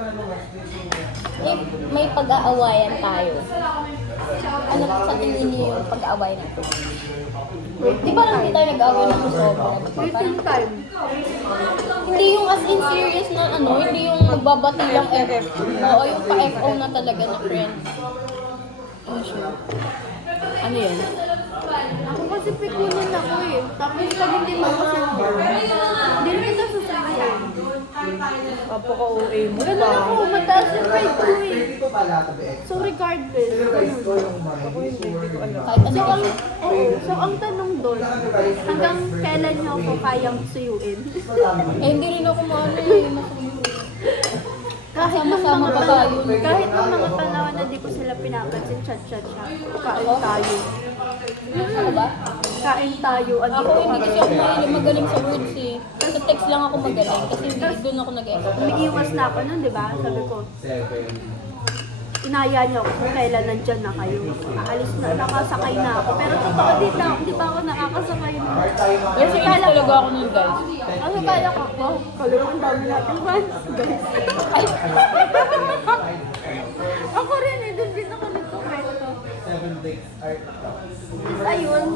If may pag-aawayan tayo, ano sa tingin niyo yung pag-aaway natin? Di ba lang hindi tayo nag-aaway ng sobra? Waiting time. Hindi yung as in serious na ano, hindi yung magbabati lang F. Oo, yung pa-FO na talaga na friend. Ano yun? Ako kasi pikunin ako eh. Tapos pag hindi mo kasi hindi rin kita susunod. Papaka-OA mo Ganun pa. ako, mataas yung grade ko eh. So regardless, ganun. Ako hindi ko alam. Kahit ano So ang, issue. so ang tanong doon, hanggang kailan niyo ako kayang suyuin? Eh, hindi rin ako maano eh. Kahit nung Sama-sama mga pa panahon, tayo. kahit nung mga panahon na di ko sila pinapansin, chat-chat siya. Kain tayo. Ako ba? Kain tayo, Ako andito hindi kasi kami. ako magaling sa words eh. Sa text lang ako magaling kasi hindi doon ako nag-effort. Umiiwas na ako nun, di ba? Sabi ko, inaya niyo ako kung kailan nandyan na kayo. Aalis na, nakasakay na ako. Pero totoo dito, hindi pa ako nakakasakay na. Kasi hindi talaga ako nun guys. Ano kaya ko? Wow, kalungan dami natin fans, guys. Ay! Ako rin eh, doon din ako nagkukwento. Tapos ayun,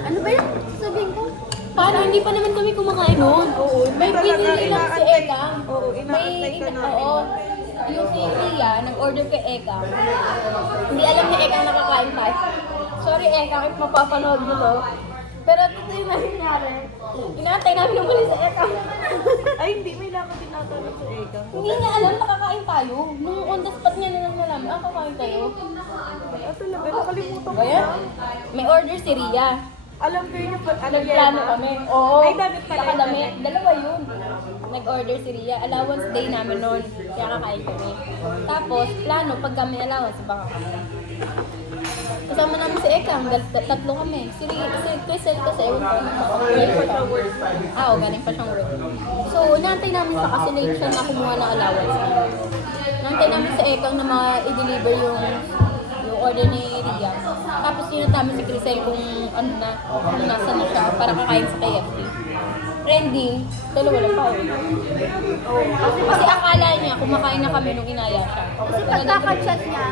ano ba yung sabihin ko? Paano? Hindi pa naman kami kumakain noon. Oo. May pinili lang si Eka. Oo, inaantay ka namin. Oo. Yung si Ria, nag-order kay Eka. Hindi alam ni Eka nakakain tayo. Sorry Eka, kahit mapapanood mo to. Pero totoo yung nangyari. Inaantay namin ng muli si Eka. Ay, hindi. May lakad tinatanong sa Eka. Hindi niya alam nakakain tayo. Nung on the spot niya na lang nalaman, kakain tayo. Ah, talaga. Nakalimutan ko Kaya, na. may order si Ria. Alam ko yun yung Nagplano kami. Oo. Ay, damit pala. Saka damit. Dalawa yun. Nag-order si Ria. Allowance day namin noon. Kaya kakain kami. Tapos, plano, pag kami allowance, baka kami. Kasama namin si Eka. Tatlo kami. Si Crisel kasi, ewan ko. Galing pa sa work. Oo, galing pa siyang work. So, naantay namin sa kasi late siya na kumuha ng allowance. Naantay namin sa Eka na ma-deliver yung order ni Ria. Tapos sinat namin si Crisel kung ano na, kung nasa na siya para kakain sa KFC. Trendy, dalawa lang pa. Kasi akala niya kumakain na kami nung inaya siya. Kasi pagkakachat niya,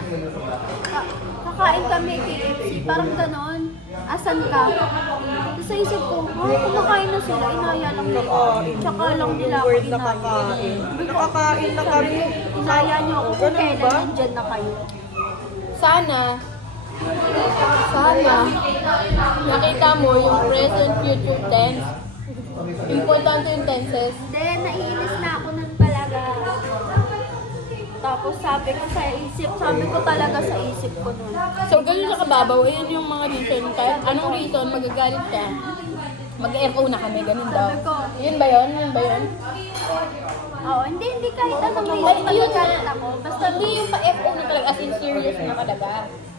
kakain kami KFC, parang ganon. Asan ka? Tapos sa isip ko, kumakain na sila, inaya lang nila. Tsaka lang nila ako Word inaya. nakakain. Nakakain na Sabi kami. ko, inaya niyo ako kung Ganun kailan ba? nandyan na kayo. Sana nakita mo yung present, future tense. Importante yung tenses. Then, naiinis na ako nun talaga. Tapos sabi ko talaga sa isip ko nun. So, ganun siya kababaw. Ayun yung mga reason. Kahit anong reason, magagalit ka. Mag-FO na kami, ganun daw. Sabi ko, Yun ba yun? Yun ba yun? oo, hindi kahit anong Ay, reason yun na. magagalit ako. Basta, Hindi yung pa-FO na talaga, as in serious na talaga.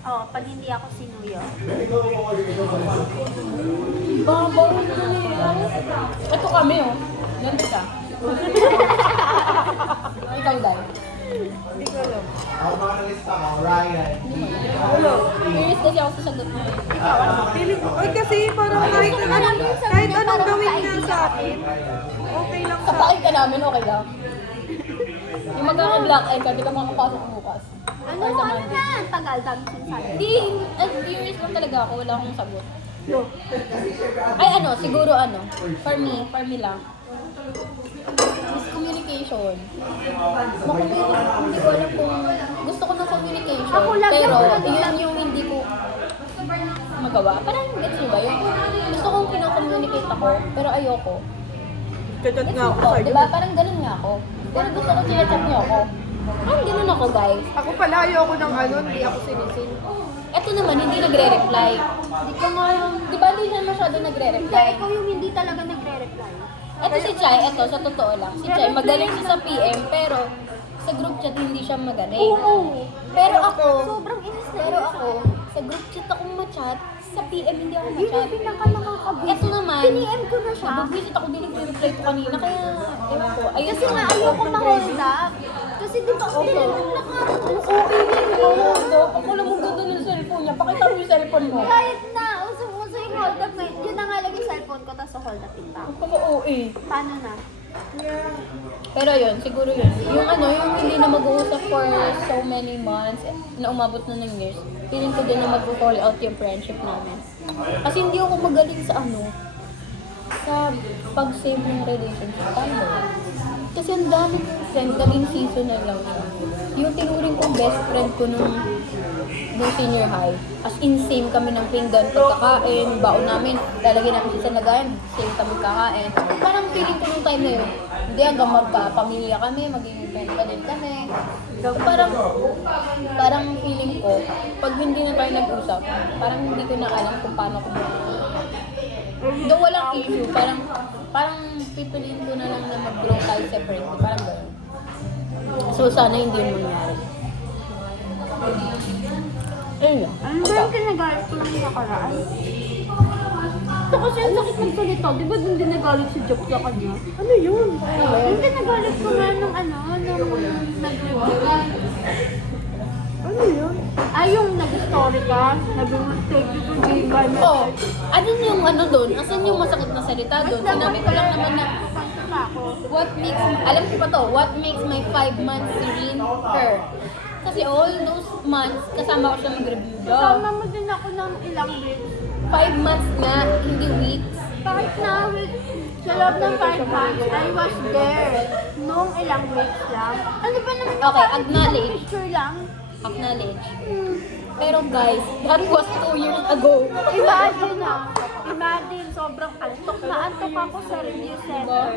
pag hindi ako sinuyo. Babaw na nila. Ito kami, oh. Ganda siya. Ikaw, Dai. Hindi ko alam. Ako mga nalista mo, Ryan. Wala. Curious kasi ako sa sagot mo. Feeling ko. Ay, kasi parang kahit anong gawin niya sa akin, okay lang sa Kapain ka namin, okay lang. Yung magkaka-black eye ka, di ka makapasok bukas. Ano, Or sa ano Monday. na? Tagal, dami sinasabi. Hindi, curious lang talaga ako, wala akong sagot. Ay ano, siguro ano, for me lang. Miscommunication. Hindi ko alam kung gusto ko ng communication. Ako lagi pero ako lagi yun yung hindi ko magawa. Parang gets mo ba yun? Gusto kong kino-communicate ako, pero ayoko. Kachat Gets nga mo ako ko, sa'yo. diba? Parang ganun nga ako. Pero gusto ko chinachat niyo ako. Parang ganun ako, guys. Ako pala, ayoko ng ano, hindi ako sinisin. Eto naman, hindi nagre-reply. Hindi ka nga yung, di ba hindi siya masyado Hindi, nagre-reply? ikaw yung hindi talaga nagre-reply. Eto si Chai, eto sa totoo lang. Si Chai magaling siya sa PM, pero sa group chat hindi siya magaling. Oo. Pero ako, Sobrang inis na pero inis ako, sa group chat ako ma-chat, sa PM hindi ako Yun yung ma-chat. pinaka nakakabusit. Eto naman, Piniem ko na siya. nag-visit ako, din nagre-reply ko kanina, kaya, ewan ko. Ayun Kasi nga ayoko ma-hold up. Kasi di ba, Okay. okay Ako lang mo ganda ng cellphone niya. Pakita mo yung cellphone mo. Kahit na, uso-uso yung hold up ngayon. Yun na nga lang yung cellphone ko, tapos hold up din pa. Paka-OA. Paano na? Pero yun, siguro yun. Yung ano, yung na mag-uusap for so many months, na umabot na ng years, feeling ko din na mag-fall out yung friendship namin. Kasi hindi ako magaling sa sa pag-save ng relationship. Tama ba? Kasi ang dami kong friend, naging seasonal lang siya. Yung tinuring kong best friend ko nung senior high, as in same kami ng pinggan, pagkakain, baon namin, lalagyan namin sa lagayan, same kami kakain. Parang feeling ko nung time na yun, hindi hanggang magka-pamilya kami, maging friend pa din kami. So, parang feeling ko, pag hindi na tayo nag-usap, parang hindi ko na alam kung paano ko Though walang issue, parang pipiliin ko na lang na mag-grow tayo separately, parang gano'n. So sana hindi yun mangyari. Ayun lang. Ano ba yung kinagalit ko lang nakaraan? Ito kasi ang sakit magsalita. Di ba dun din nagalit si Joke sa kanya? Ano yun? Yung kinagalit ko nga nung nung nag-review. Ano yun? Ay, yung nag-story ka, sabi mo, thank you for being by my Oh, side. ano yung doon? Asan yung masakit na salita doon? Sinabi ko lang naman na what makes my 5 months serene her? Kasi all those months, kasama ko siya mag-review daw. Kasama mo din ako ng ilang weeks. 5 months nga, hindi weeks. Kahit na sa loob ng 5 months, I was there. Nung ilang weeks lang. Ano ba naman yung Okay, kahit acknowledge. isang picture lang? Acknowledge. Pero guys, that was 2 years ago. Imagine, sobrang antok na antok ako sa review center.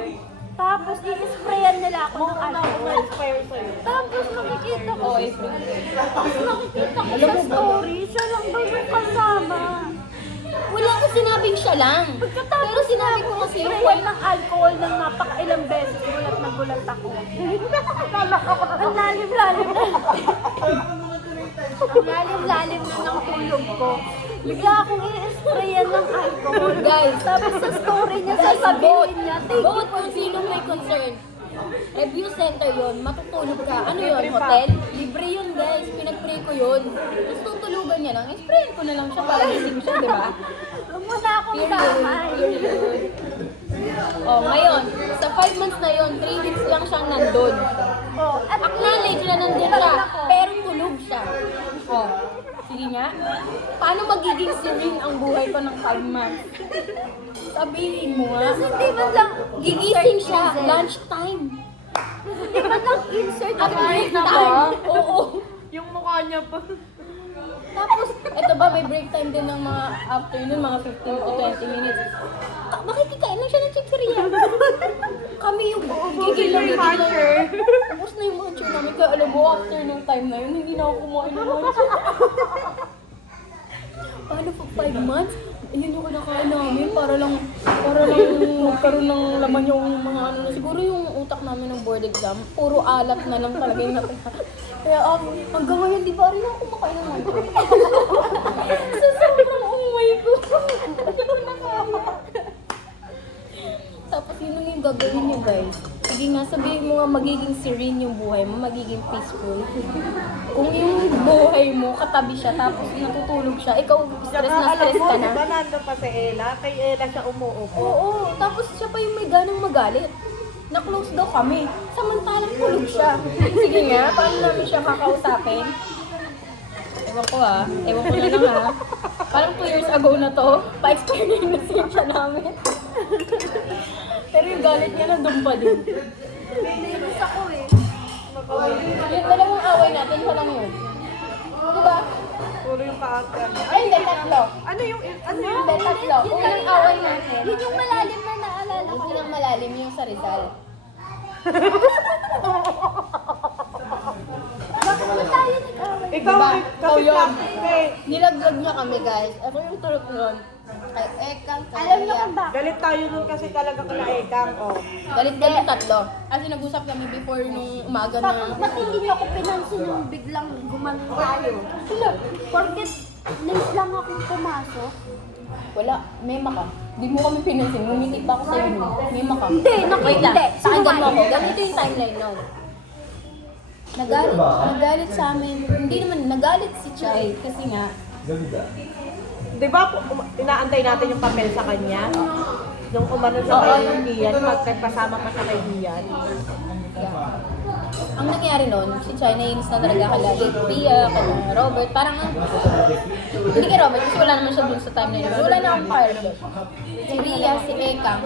Tapos, i-sprayan nila ako ng alcohol. Tapos, makikita ko Oh, sa story, siya lang ba yung kasama? wala ko sinabing siya lang. Pero sinabi ko kasi yung Sprayan ng alcohol ng napakailang beses, gulat na gulat ako. Ang lalim-lalim na. Ang lalim-lalim na ng tulog ko. Bigla akong i-sprayan ng alcohol. Guys, Tapos sa story niya, sasabihin niya, thank you both kung sino may concern. Review center yon, matutulog ka. Ano yon, hotel? Libre yun guys, pinag-pray ko yun. Tapos tutulugan niya lang, sprayin ko na lang siya para gising siya, di ba? Huwag mo na akong tamay. Oh, ngayon, sa 5 months na yon, 3 weeks lang siyang nandun. Oh, at Acknowledge na nandun siya, pero tulog siya. Oh, sige nga. Paano magiging serene ang buhay ko ng 5 months? Sabihin mo nga. Tapos hindi man lang Gigising siya, lunchtime. Hindi man lang insert At ang break na time. Oo. Yung mukha niya pa. Tapos, eto ba, may break time din ng mga afternoon, mga 15 to 20 minutes. Makikikain lang siya ng chicheria. Kami yung gigil lang yung muncher. Tapos na yung muncher namin. Kaya alam mo, after nung time na yun, hindi na ako kumain ng muncher. Paano po 5 months? Ayun yung kinakain namin para lang magkaroon ng laman yung mga ano na. Siguro yung utak namin ng board exam, puro alat na lang talaga yung natira. Kaya hanggang ngayon, di ba rin ako kumakain ng muncher? Sa sobrang umay ko. Tapos yun yung gagawin niyo guys. Sige nga, sabihin mo nga magiging serene yung buhay mo, magiging peaceful. Kung yung buhay mo, katabi siya, tapos natutulog siya, ikaw stress na stress ka na. Diba nandun pa si Ella? Kay Ella siya umuupo. Oo, tapos siya pa yung may ganang magalit. Na-close daw kami. Samantalang tulog siya. Sige nga, paano namin siya kakausapin? Ewan ko na lang ha. Parang 2 years ago na to, pa-expire na yung lisensya namin. Pero yung galit niya nandun pa din. Nainis ako eh. Yung dalawang away natin, siya lang yun. Diba? Puro yung kaakter niya. Ay, hindi, tatlo. Ano yung... Hindi, tatlo. Unang away natin. Yun yung malalim na naalala ko. Unang malalim yung sa Rizal. Bakit ba tayo nag-away? Ikaw, Diba? kasi Ikaw yun. plastic ka eh. Nilaglag niya kami, guys. Ako yung tulog nun. Kay Ekang, Alam niyo kung bakit? Galit tayo nun kasi talaga kala Ekang, oh. Galit kami tatlo. Kasi nag-usap kami before nung umaga na... Ba't hindi niyo ako pinansin nung biglang gumanon tayo? Porket late lang akong pumasok. Wala, mema ka. Di mo kami pinansin. Ngumiti pa ako sa'yo nun. Mema ka. Hindi, Wait lang. hindi. Pakinggan mo ako. Ganito yung timeline nun. Nagalit sa amin. Hindi naman, nagalit si Chay. Kasi nga, Di ba, inaantay natin yung papel sa kanya? Nung umano sa kay Ian, magkasama pa sa kay Ian. yeah. ang nangyari noon, si China Ins na talaga kala Ria, kala Robert, parang hindi kay Robert kasi wala naman siya dun sa time na yun. Wala na akong fire doon. Si Ria, si Ekang,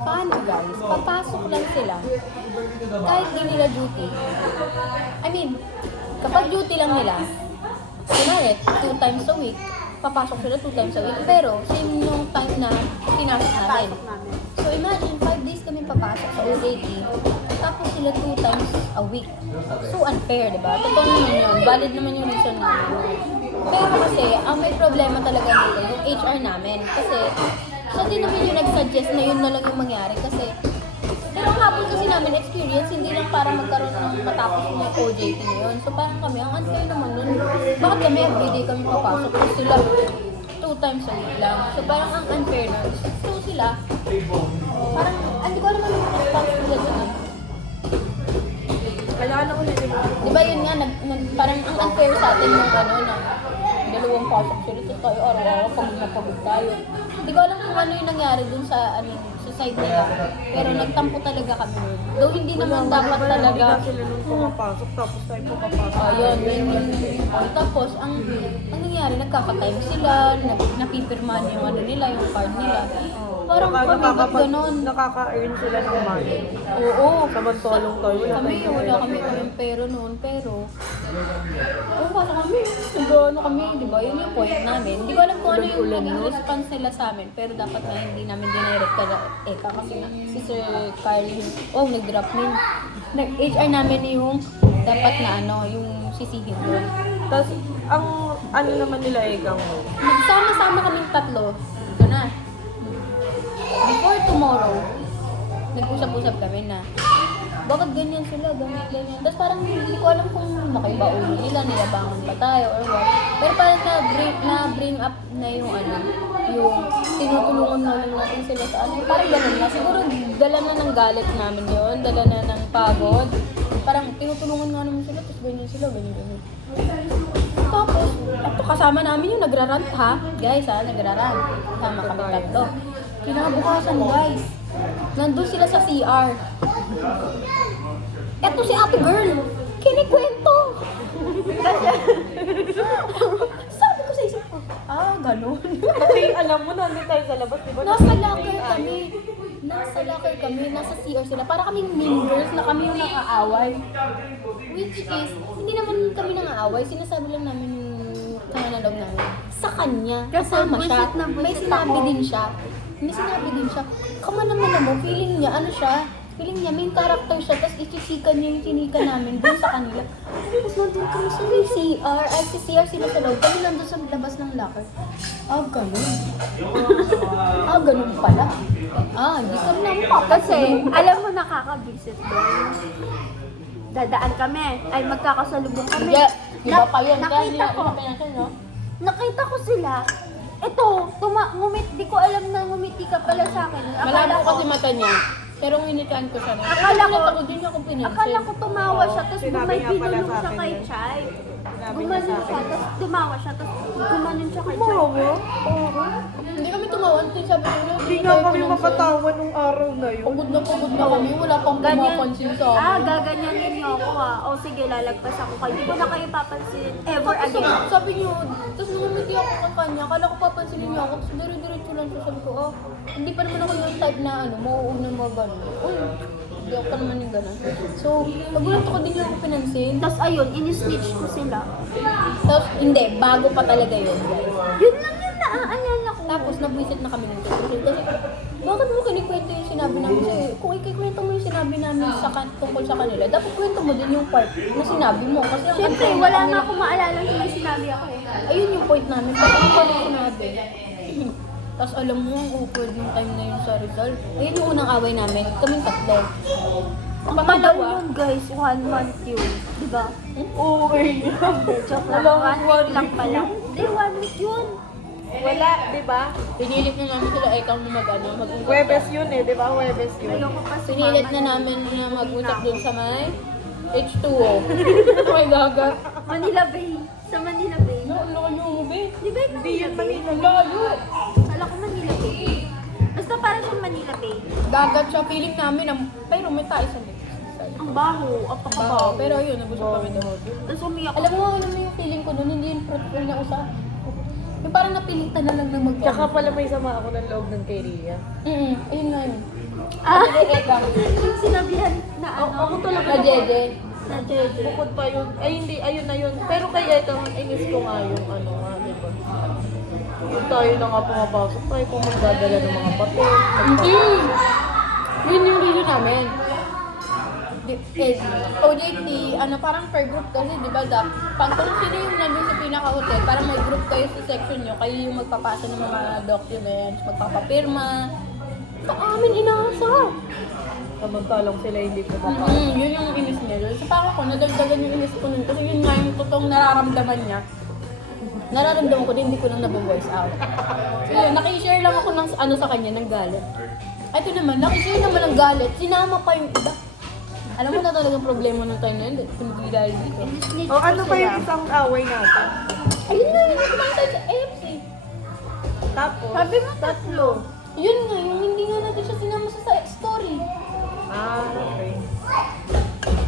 paano guys? Papasok lang sila. Kahit di nila duty. I mean, kapag duty lang nila, kunwari, 2 times a week, papasok sila 2 times a week. Pero, same yung time na pinasok namin. Pasok namin. So imagine, 5 days kami papasok sa OJT, tapos sila 2 times a week. So unfair, di ba? Totoo naman yun. Valid naman yung reason namin. Pero kasi, ang may problema talaga dito, yung HR namin. Kasi, siya din naman yung nag-suggest na yun na lang yung mangyari. Kasi, pero ang habol kasi namin experience, hindi lang para magkaroon ng matapos yung OJT na yun. So parang kami, ang unfair naman nun. Bakit kami everyday kami papasok? Tapos sila, 2 times a week lang. So parang ang unfair nun. So sila, parang, hindi ko alam ano yung response nila dun eh. Kailangan ko nila. Di ba yun nga, parang ang unfair sa atin yung ano na dalawang pasok sila, tapos tayo araw-araw, pagod na pagod tayo. Hindi ko alam kung ano yung nangyari dun sa, sa side nila. Pero nagtampo talaga kami nun. Though hindi naman dapat talaga. Hindi sila nung pumapasok, tapos tayo pumapasok. Yun yung point. Tapos, ang nangyayari, nagkaka-time sila, napipirmahan yung ano nila, yung card nila. Parang kami, ba't ganon? Nakaka-earn sila ng money. Oo. Samantalong tayo, wala Kami, tayong wala kami pero noon, pero paano kami? Nag-ano kami, di ba? Yun yung point namin. Hindi ko alam kung ano yung naging response nila sa amin, pero dapat na hindi namin dinirect ka Eka kasi si Sir Carl yung, nag-drop min. Nag-HR namin yung dapat na ano, yung sisihin doon. Tapos, ang ano naman nila Egang mo? Nagsama-sama kaming tatlo. Ito na. Before tomorrow, nag-usap-usap kami na bakit ganyan sila, ganyan. Tapos parang hindi ko alam kung nakaiba ulo nila, nilabangan ba tayo or what. Pero parang na-bring up na yung ano, yung tinutulungan na lang natin sila sa ano. Parang ganun na. Siguro dala na ng galit namin yun, dala na ng pagod. Parang tinutulungan nga namin sila, tapos ganyan sila, ganyan. Tapos, ito kasama namin yung nagrarant ha. Guys ha, nagrarant. Kasama kami tatlo. Kinabukasan guys, nandun sila sa CR. Eto si ate girl, kinikwento. Sabi ko sa isip ko, ganun. Kasi alam mo, nandun tayo sa labas, di ba? Nasa locker kami. Nasa CR sila. Para kaming mean girls na kami yung nakaaway. Which is, hindi naman kami nangaaway. Sinasabi lang namin yung kananalog namin. Sa kanya, kasama siya. May sinabi din siya. Kama naman mo, feeling niya, feeling niya, main character siya, tapos ichisikan niya yung chinika namin dun sa kanila. Tapos nandun kami sa CR, ay si CR sila sa loob, kami nandun sa labas ng locker. Ganun. Ganun pala. Hindi kami naman Kasi, alam mo, nakaka-visit doon. Dadaan kami, ay magkakasalubong kami. Iba pa yun. Nakita ko sila. Ito, di ko alam na ngumiti ka pala sa akin. Malabo kasi mata niya. Pero nginitaan ko siya. Akala din ako pinansin. Akala ko tumawa siya, tapos Sinabi may nga pala binulong sa siya akin kay yun. Chay. Sinabi niya Gumanon sa siya, akin. tapos tumawa siya, tapos gumanon siya kay Chay. Tumawa? Hindi kami tumawan. Sabi ko, Hindi nga kami makatawa nung araw na yun. Pagod na kami. Wala pang Ganyan. pumapansin sa amin. Gaganyanin niyo ako O sige, lalagpas ako kayo. Hindi ko na kayo papansin ever Tapos again. sabi niyo, tapos nangumiti ako sa kanya, akala ko papansinin niyo ako, tapos dire-diretso lang siya. Sabi ko, hindi pa naman ako yung type na mauuna mo gano'n. Hindi ako pa naman yung gano'n. So, nagulat ako din yung ako pinansin. Tapos ayun, in-snitch ko sila. Tapos, hindi, bago pa talaga yun, guys. Yun lang yung naaalala ko. Tapos, nabwisit na kami ng tutusin. Kasi, bakit mo kinikwento yung sinabi namin sa'yo? Kung ikikwento mo yung sinabi namin tungkol sa kanila, dapat kwento mo din yung part na sinabi mo. Kasi ang Siyempre, unfair na wala kanila- na akong maalala kung may sinabi ako Ayun yung point namin. Bakit mo pa rin sinabi? Tapos alam mo, ang awkward yung time na yun sa Rizal. Ayun yung unang away namin. Kaming tatlo. Ang Tagal pangalawa, yun guys, 1 month yun. Diba? Okay. Joke lang, Wala, 1 week lang pala. Hindi, 1 week yun. Wala, di ba? pinilit na namin sila Ekang na mag-usap. Huwebes yun di ba? Huwebes yun. Ayoko pa Pinilit na namin na mag-usap dun sa may H2O. May gaga. Manila Bay. Sa Manila Bay. No, loko nyo mo, be. Di ba yung Hindi yun Manila Bay? Layo. Kala ko Manila Bay. Basta parang siyang Manila Bay. Dagat siya. Feeling namin, pero may tayo sa next. Ang baho, apakabaho. Pero yun, nabusog kami doon. Tapos umiyak Alam mo yung feeling ko noon, hindi yung fruitful na usap. Yung parang napilitan na lang na mag- Tsaka pala may sama ako ng loob ng kay Ria. Ayun nga yun. Ah, Kasi Eka, yung sinabihan na Ako talaga na Jeje. na Jeje. Bukod pa yun. Ay hindi, ayun na yun. Pero kaya ito, inis ko nga yung ano nga, di ba? Yung tayo na nga pumapasok, tayo kung magdadala ng mga papel. Yun yung reason namin. OJT, parang per group kasi, di ba, pag kung sino yung nandun sa pinaka-hotel, parang may group kayo sa section nyo, kayo yung magpapasa ng mga documents, magpapapirma. Sa amin, inaasa. Samantalang sila hindi pumapasok. Yun yung inis niya. Sa parang ko, nadagdagan yung inis ko nun. Kasi yun nga yung totoong nararamdaman niya. Nararamdaman ko din, hindi ko nang nabu-voice out. So yun, nakishare lang ako ng sa kanya, ng galit. Ito naman, nakishare naman ng galit, sinama pa yung iba. Alam mo na talagang problema nung time na yun, hindi dahil dito. Snitch O ano ko pa sila. yung isang away natin? Ayun na, yung kumanta sa AFC. Tapos, Sabi mo tatlo. Yun nga, yung hindi nga natin siya sinama sa story. okay.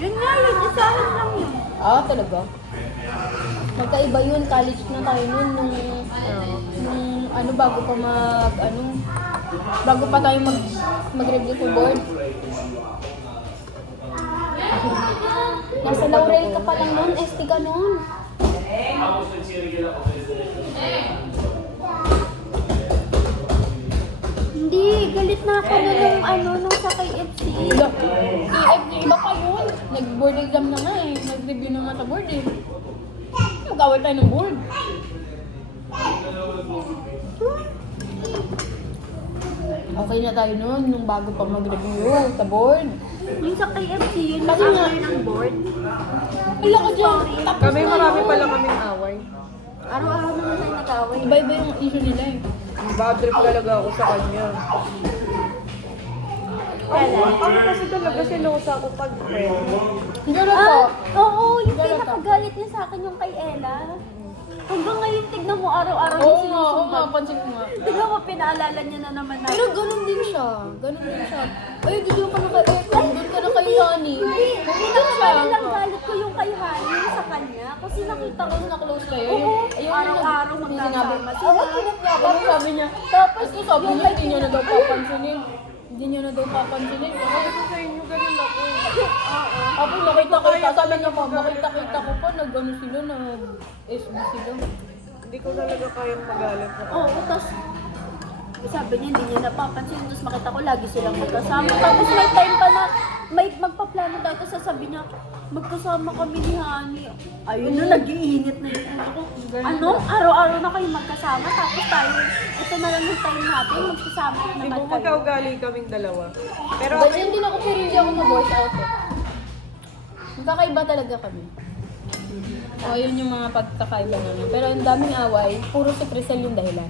Yun nga yun, isahan lang yun. Talaga? Magkaiba yun, college na tayo nun, nung bago pa bago pa tayo mag-review sa board. Nasa Laurel ka pa lang nun, ST ka nun. Hindi, galit na ako na nung sa KFC. Iba pa yun. Nag-board exam na nga eh. Nag-review na nga sa board eh. Mag-awal tayo ng board. Okay na tayo nun, nung bago pa mag-review sa board. Yung sa KFC, yun Kasi yung nga- after ng board. Wala ka dyan. Tapos Kami na marami yun. pala kaming away. Araw-araw naman tayo nag-away. Iba-iba yung issue nila eh. Bad trip talaga ako sa kanya. Ako kasi talaga sinusa ako pag friend. Siguro po. Oo, yung Ganun ka. pinakagalit niya sa akin yung kay Ella. Hanggang ngayon, tignan mo araw-araw Oo yung nga, sinusumbag. pansin ko nga. Tignan mo, pinaalala niya na naman na. Pero ganun din siya. Ganun din siya. Ay, doon ka na kay Ekon. Doon ka na kay Honey. Hindi lang galit ko yung kay Hani sa kanya. Kasi nakita ko Na close kayo. Oo, Ayun, araw-araw yung magkasama sinabi. sila. Tapos sabi niya, sabi niya, hindi niya na daw papansinin. Hindi niya na daw papansinin. Sabi ko sa inyo, ganun ako. Ako nakita-kita, sabi niya pa, makita-kita ko pa, nag-ano sila, nag-SB sila. Hindi ko talaga kayang magalit sa Oo, tapos sabi niya hindi niya napapansin. Tapos makita ko lagi silang magkasama. Tapos may time pa na may magpaplano tayo. Tapos sasabi niya, magkasama kami ni Hani. Ayun na, nag-iinit na yun. Ako, ano? Araw-araw na kayo magkasama. Tapos tayo, ito na lang yung time natin. Magkasama na Hindi naman mo kayo. magkaugali kaming dalawa. Pero Ganyan din ako, pero hindi ako mag-voice out eh. Magkakaiba talaga kami. O, yun yung mga pagkakaiba namin. Pero ang daming away, puro si Crisel yung dahilan.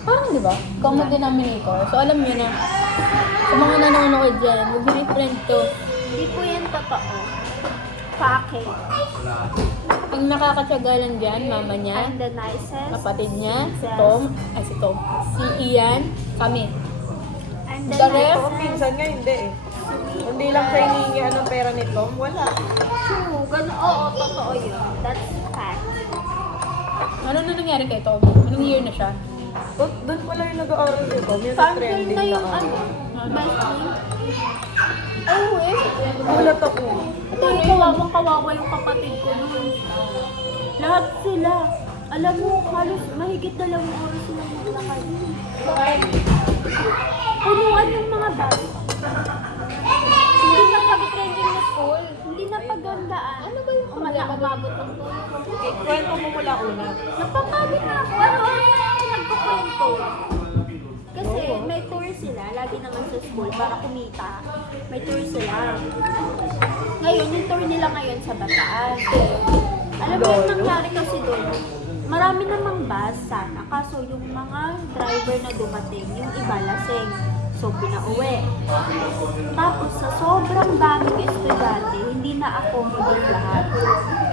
Parang di ba? Common denominator. So alam niyo na, sa mga nanonood dyan, huwag niyo i-friend to. Hindi po yan totoo. Pake. Ang nakakatsaga lang dyan, mama niya, I'm the nicest. kapatid niya, si Tom, si Ian, kami. I'm the The rest? Oo, minsan nga hindi eh. Hindi lang siya hinihingian ng pera ni Tom, wala. True. Ganun, oo, totoo yun. That's fact. Ano na nangyari kay Tom? Anong year na siya? Doon pala yung nag-aaral si Tom, yung Farm girl trending na na yung ano. best friend. Oh, eh. Gulat ako. Ito yung kawawang-kawawa yung kapatid ko nun. Lahat sila. Alam mo, halos mahigit 2 oras sila maglakad. Punuan yung mga bus. Hindi na pag-trending na school. Hindi na pagandaan. Ano ba yung umabot ng tulong? Okay, kwento mo mula una. Napapagod na ako. Araw-araw na ako nagkukwento. Kasi may tour sila, lagi naman sa school para kumita. May tour sila. Ngayon, yung tour nila ngayon sa Bataan. Alam mo yung nangyari kasi doon, marami namang bus sana, kaso yung mga driver na dumating, yung iba lasing. So, pinauwi. Tapos, sa sobrang daming estudyante, hindi na accommodate lahat.